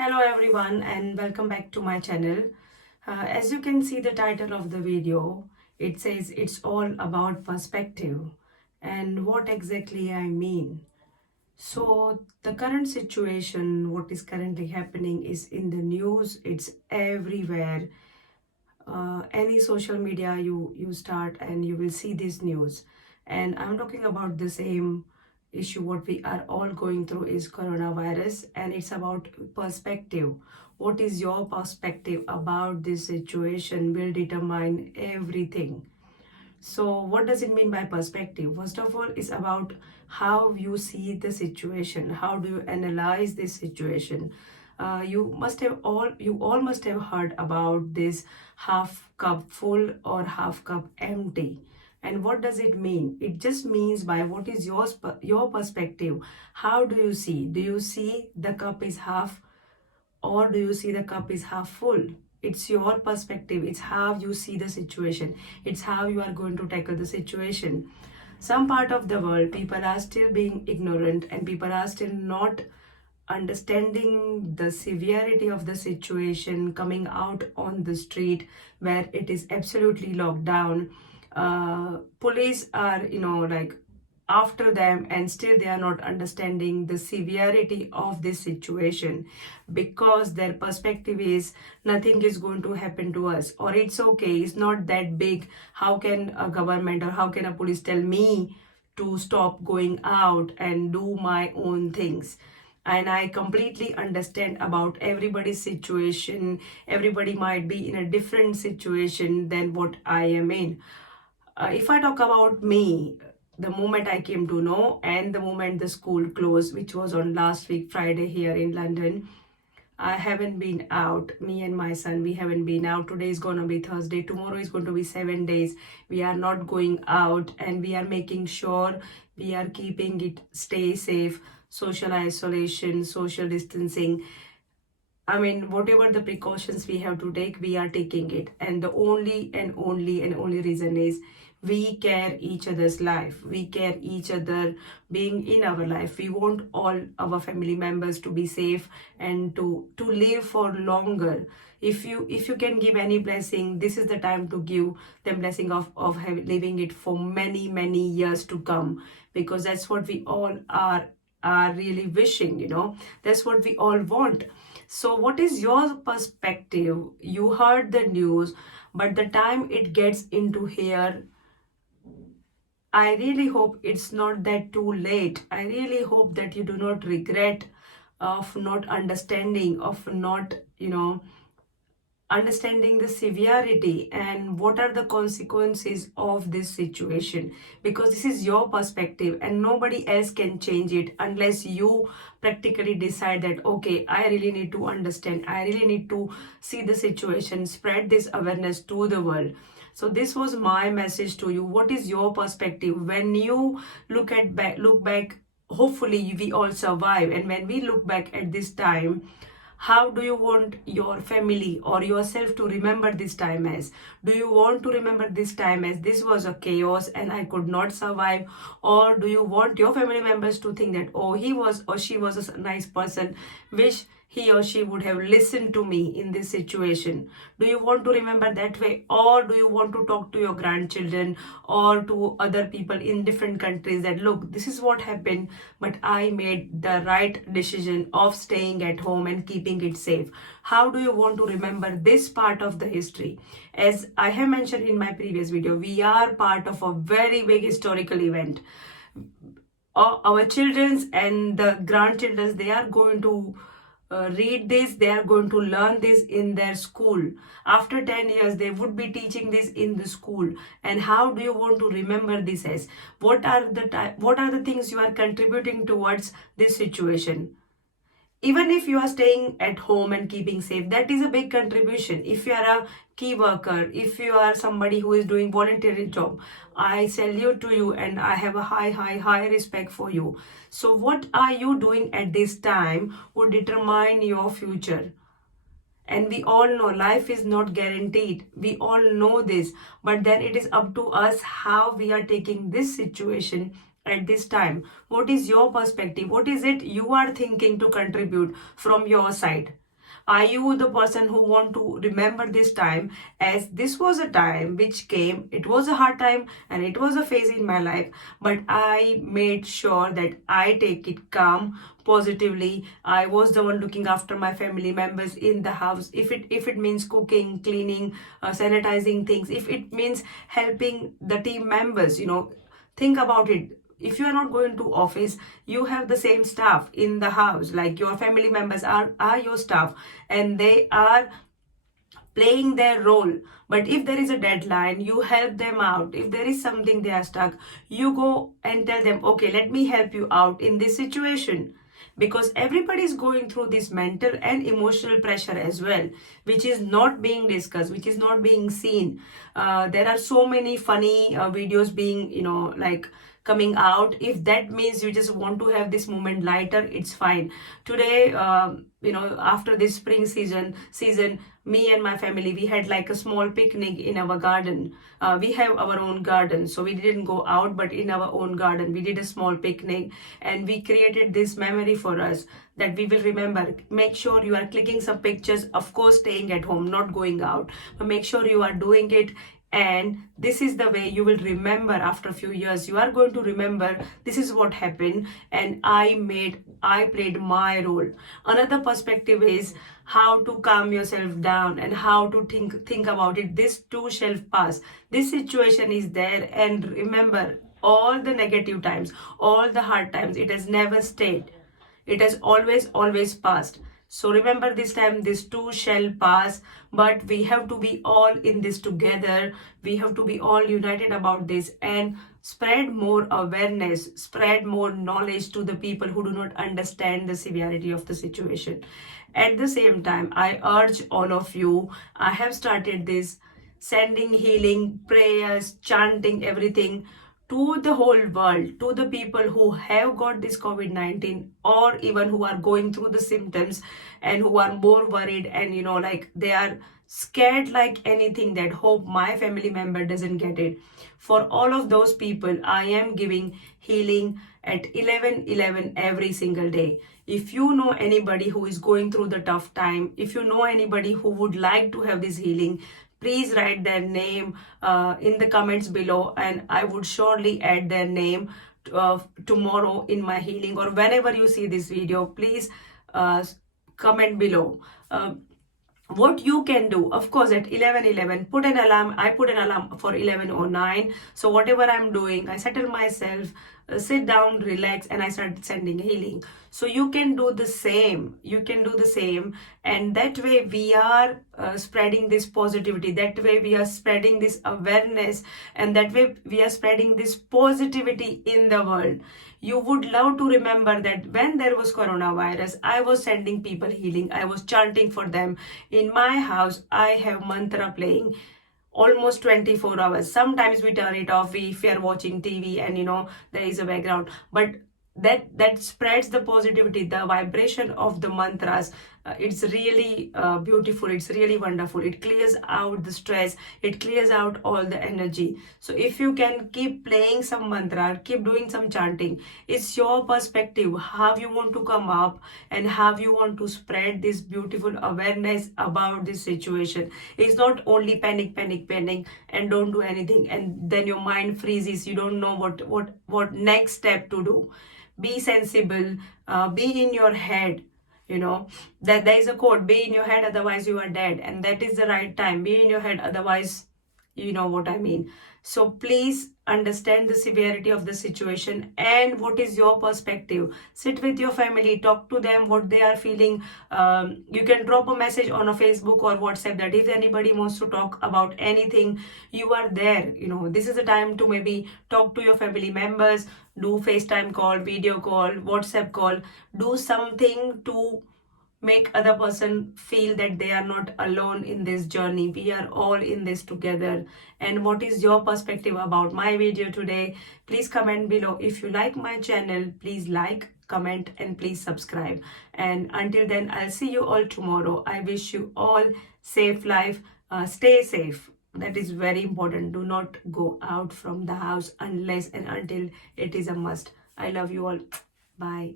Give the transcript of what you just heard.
Hello everyone and welcome back to my channel. As you can see the title of the video, it says it's all about perspective and what exactly I mean. So the current situation, what is currently happening is in the news, it's everywhere. Any social media you start and you will see this news. And I'm talking about the same issue what we are all going through is coronavirus, and it's about perspective. What is your perspective about this situation will determine everything. So, what does it mean by perspective? First of all, it's about how you see the situation. How do you analyze this situation? You all must have heard about this half cup full or half cup empty. And what does it mean? It just means by what is your perspective. How do you see? Do you see the cup is half, or do you see the cup is half full? It's your perspective. It's how you see the situation. It's how you are going to tackle the situation. Some part of the world, people are still being ignorant and people are still not understanding the severity of the situation, coming out on the street where it is absolutely locked down. Police are, like after them, and still they are not understanding the severity of this situation, because their perspective is nothing is going to happen to us, or it's okay, it's not that big. How can a government or how can a police tell me to stop going out and do my own things? And I completely understand about everybody's situation. Everybody might be in a different situation than what I am in. If I talk about me, the moment I came to know and the moment the school closed, which was on last week, Friday, here in London, I haven't been out. Me and my son, we haven't been out. Today is going to be Thursday. Tomorrow is going to be 7 days. We are not going out, and we are making sure we are keeping it stay safe, social isolation, social distancing. I mean, whatever the precautions we have to take, we are taking it. And the only reason is we care each other's life. We care each other being in our life. We want all our family members to be safe and to live for longer. If you can give any blessing, this is the time to give them blessing of living it for many years to come, because that's what we all are really wishing. That's what we all want. So, what is your perspective? You heard the news, but the time it gets into here, I really hope it's not that too late. I really hope that you do not regret of not understanding, of not, understanding the severity and what are the consequences of this situation, because this is your perspective and nobody else can change it unless you practically decide that, okay, I really need to understand, I really need to see the situation, spread this awareness to the world. So this was my message to you. What is your perspective when you look back? Hopefully we all survive, and when we look back at this time, how do you want your family or yourself to remember this time as? Do you want to remember this time as this was a chaos and I could not survive? Or do you want your family members to think that, oh, he was or she was a nice person, which he or she would have listened to me in this situation? Do you want to remember that way, or do you want to talk to your grandchildren or to other people in different countries that, look, this is what happened, but I made the right decision of staying at home and keeping it safe? How do you want to remember this part of the history? As I have mentioned in my previous video, we are part of a very big historical event. Our children's and the grandchildren's, they are going to read this, they are going to learn this in their school. After 10 years they would be teaching this in the school. And how do you want to remember this as? What are the things you are contributing towards this situation? Even if you are staying at home and keeping safe, that is a big contribution. If you are a key worker, if you are somebody who is doing voluntary job, I salute to you and I have a high respect for you. So what are you doing at this time would determine your future. And we all know life is not guaranteed. We all know this. But then it is up to us how we are taking this situation at this time. What is your perspective? What is it you are thinking to contribute from your side? Are you the person who want to remember this time as this was a time which came, it was a hard time and it was a phase in my life, but I made sure that I take it calm, positively. I was the one looking after my family members in the house. If it means cooking, cleaning, sanitizing things, if it means helping the team members, think about it. If you are not going to office, you have the same staff in the house, like your family members are your staff, and they are playing their role. But if there is a deadline, you help them out. If there is something they are stuck, you go and tell them, okay, let me help you out in this situation. Because everybody is going through this mental and emotional pressure as well, which is not being discussed, which is not being seen. There are so many funny videos being, like coming out. If that means you just want to have this moment lighter, it's fine. Today, after this spring season, me and my family, we had like a small picnic in our garden. We have our own garden, so we didn't go out, but in our own garden we did a small picnic, and we created this memory for us that we will remember. Make sure you are clicking some pictures, of course staying at home, not going out, but make sure you are doing it. And this is the way you will remember. After a few years, you are going to remember this is what happened, and I played my role. Another perspective is how to calm yourself down and how to think about it. This too shall pass. This situation is there, and remember, all the negative times, all the hard times, it has never stayed. It has always passed. So remember, this time this too shall pass, but we have to be all in this together. We have to be all united about this and spread more awareness, spread more knowledge to the people who do not understand the severity of the situation. At the same time, I urge all of you, I have started this sending healing prayers, chanting everything to the whole world, to the people who have got this COVID-19, or even who are going through the symptoms and who are more worried, and like they are scared like anything, that hope my family member doesn't get it. For all of those people, I am giving healing at 11:11 every single day. If you know anybody who is going through the tough time, if you know anybody who would like to have this healing, please write their name in the comments below, and I would surely add their name tomorrow in my healing, or whenever you see this video, please uh, comment below. What you can do, of course, at 11:11 put an alarm. I put an alarm for 11:09, so whatever I'm doing, I settle myself, sit down, relax, and I start sending healing. So you can do the same, and that way we are spreading this positivity, that way we are spreading this awareness, and that way we are spreading this positivity in the world. You would love to remember that when there was coronavirus, I was sending people healing, I was chanting for them. In my house, I have mantra playing almost 24 hours. Sometimes we turn it off if we are watching TV and there is a background, but that spreads the positivity, the vibration of the mantras. It's really beautiful, it's really wonderful. It clears out the stress, it clears out all the energy. So if you can keep playing some mantra, keep doing some chanting, it's your perspective how you want to come up and how you want to spread this beautiful awareness about this situation. It's not only panic and don't do anything, and then your mind freezes, you don't know what next step to do. Be sensible, be in your head. That there is a quote, be in your head, otherwise you are dead, and that is the right time. Be in your head, otherwise, you know what I mean. So please understand the severity of the situation and what is your perspective. Sit with your family, talk to them what they are feeling. You can drop a message on a Facebook or WhatsApp, that if anybody wants to talk about anything, you are there. This is the time to maybe talk to your family members, do FaceTime call, video call, WhatsApp call, do something to make other person feel that they are not alone in this journey. We are all in this together. And what is your perspective about my video today? Please comment below. If you like my channel, please like, comment, and please subscribe. And until then, I'll see you all tomorrow. I wish you all safe life. Stay safe. That is very important. Do not go out from the house unless and until it is a must. I love you all. Bye.